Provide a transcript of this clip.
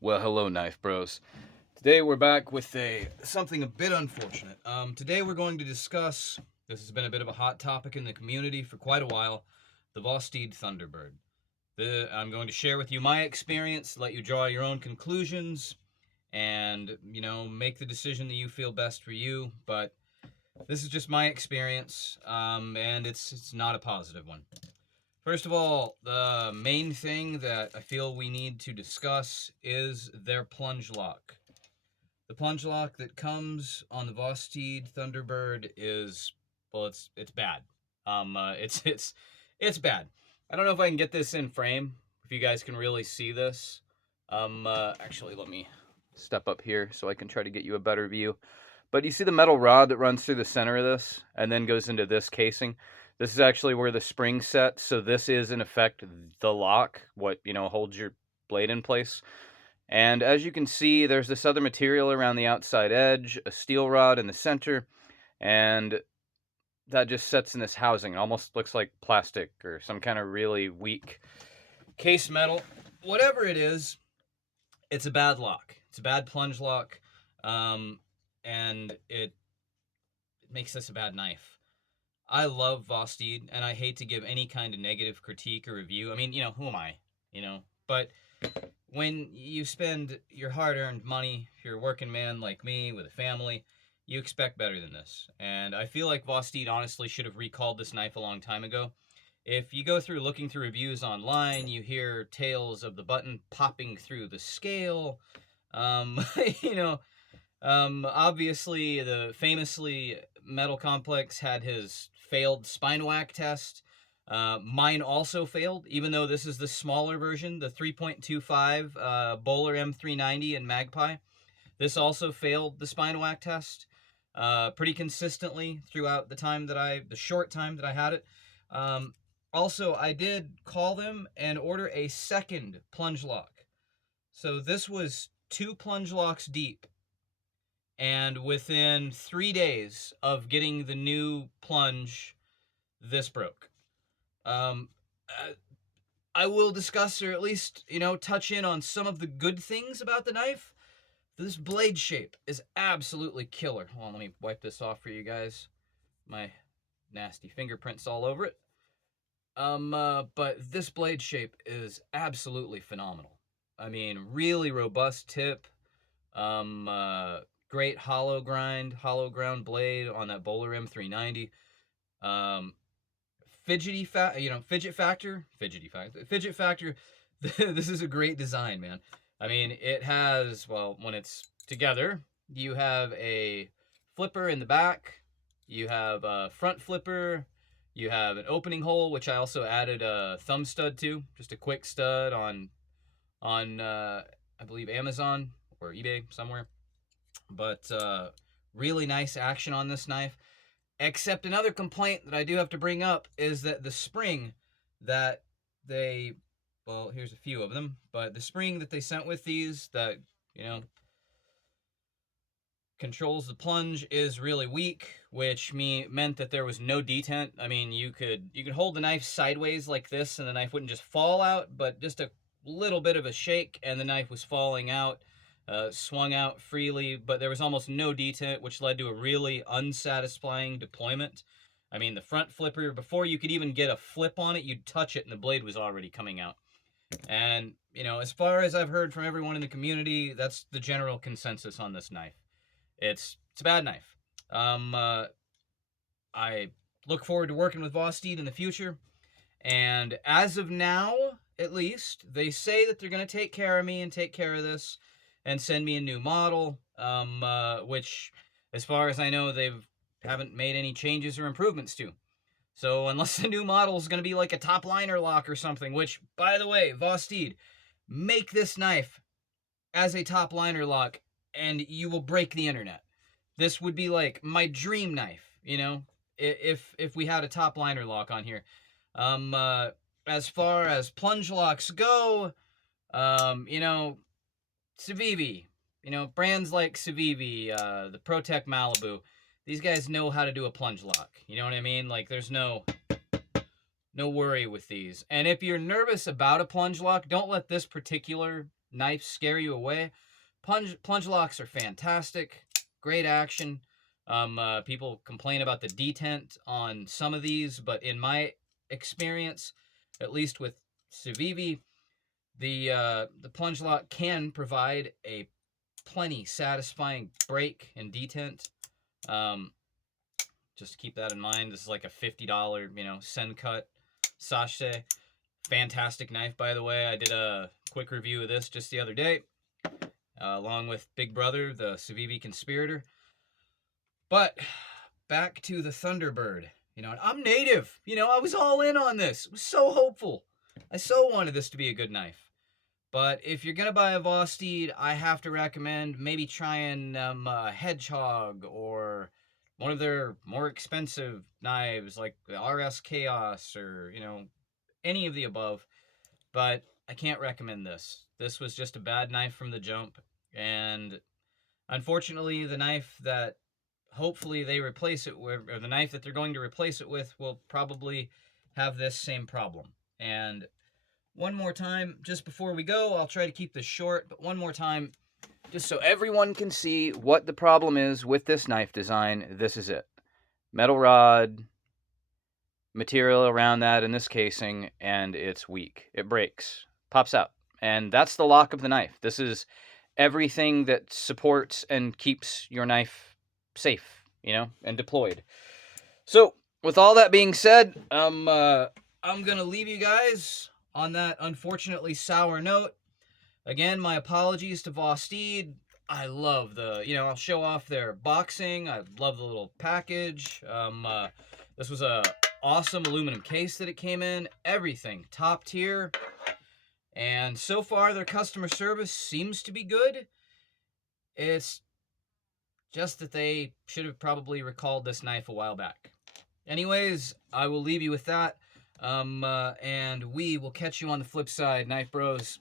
Well, hello, Knife Bros. Today we're back with something a bit unfortunate. Today we're going to discuss. This has been a bit of a hot topic in the community for quite a while. The Vosteed Thunderbird. I'm going to share with you my experience, let you draw your own conclusions, and make the decision that you feel best for you. But this is just my experience, and it's not a positive one. First of all, the main thing that I feel we need to discuss is their plunge lock. The plunge lock that comes on the Vosteed Thunderbird is, well, it's bad. It's bad. I don't know if I can get this in frame. If you guys can really see this, actually, let me step up here so I can try to get you a better view. But you see the metal rod that runs through the center of this and then goes into this casing. This is actually where the spring sets. So this is in effect the lock, what holds your blade in place. And as you can see, there's this other material around the outside edge, a steel rod in the center, and that just sets in this housing. It almost looks like plastic or some kind of really weak case metal. Whatever it is, it's a bad lock. It's a bad plunge lock, and it makes this a bad knife. I love Vosteed, and I hate to give any kind of negative critique or review. I mean, who am I? But when you spend your hard-earned money, if you're a working man like me with a family, you expect better than this. And I feel like Vosteed honestly should have recalled this knife a long time ago. If you go through looking through reviews online, you hear tales of the button popping through the scale. You know, Obviously, the famously Metal Complex had his failed spine whack test. Mine also failed, even though this is the smaller version, the 3.25 Bowler M390 and Magpie. This also failed the spine whack test pretty consistently throughout the short time that I had it. Also, I did call them and order a second plunge lock. So this was 2 plunge locks deep, and within 3 days of getting the new plunge, this broke. Um, I will discuss, or at least, touch in on some of the good things about the knife. This blade shape is absolutely killer. Hold on, let me wipe this off for you guys. My nasty fingerprints all over it. But this blade shape is absolutely phenomenal. I mean, really robust tip. Great hollow ground blade on that Bowler M390. Fidget factor. This is a great design, man. I mean, it has, well, when it's together, you have a flipper in the back, you have a front flipper, you have an opening hole, which I also added a thumb stud to, just a quick stud on I believe Amazon or eBay somewhere. But really nice action on this knife. Except another complaint that I do have to bring up is that the spring that well, here's a few of them, but the spring that they sent with these that, controls the plunge is really weak, which meant that there was no detent. I mean, you could hold the knife sideways like this and the knife wouldn't just fall out, but just a little bit of a shake and the knife was falling out. Swung out freely, but there was almost no detent, which led to a really unsatisfying deployment. I mean, the front flipper, before you could even get a flip on it, you'd touch it and the blade was already coming out. And, as far as I've heard from everyone in the community, that's the general consensus on this knife. It's a bad knife. I look forward to working with Vosteed in the future. And as of now, at least, they say that they're going to take care of me and take care of this and send me a new model, which, as far as I know, they haven't made any changes or improvements to. So unless the new model is going to be like a top liner lock or something, which, by the way, Vosteed, make this knife as a top liner lock and you will break the internet. This would be like my dream knife, if we had a top liner lock on here. As far as plunge locks go, Civivi, brands like Civivi, the ProTech Malibu, these guys know how to do a plunge lock. You know what I mean? Like, there's no worry with these. And if you're nervous about a plunge lock, don't let this particular knife scare you away, plunge locks are fantastic. Great action. People complain about the detent on some of these, but in my experience, at least with Civivi, the plunge lock can provide a plenty satisfying break and detent. Just to keep that in mind, this is like a $50, Sencut sachet. Fantastic knife, by the way. I did a quick review of this just the other day, along with Big Brother, the Civivi Conspirator. But back to the Thunderbird. I'm native. I was all in on this. I was so hopeful. I so wanted this to be a good knife. But if you're going to buy a Vosteed, I have to recommend maybe trying Hedgehog or one of their more expensive knives like the RS Chaos or, any of the above. But I can't recommend this. This was just a bad knife from the jump. And unfortunately, the knife that hopefully they replace it with, or the knife that they're going to replace it with, will probably have this same problem. And one more time, just before we go, I'll try to keep this short, but one more time, just so everyone can see what the problem is with this knife design, this is it. Metal rod, material around that in this casing, and it's weak. It breaks, pops out. And that's the lock of the knife. This is everything that supports and keeps your knife safe, and deployed. So, with all that being said, I'm going to leave you guys on that unfortunately sour note. Again, my apologies to Vosteed. I love I'll show off their boxing. I love the little package. This was a awesome aluminum case that it came in. Everything top tier. And so far, their customer service seems to be good. It's just that they should have probably recalled this knife a while back. Anyways, I will leave you with that. And we will catch you on the flip side, Knife Bros.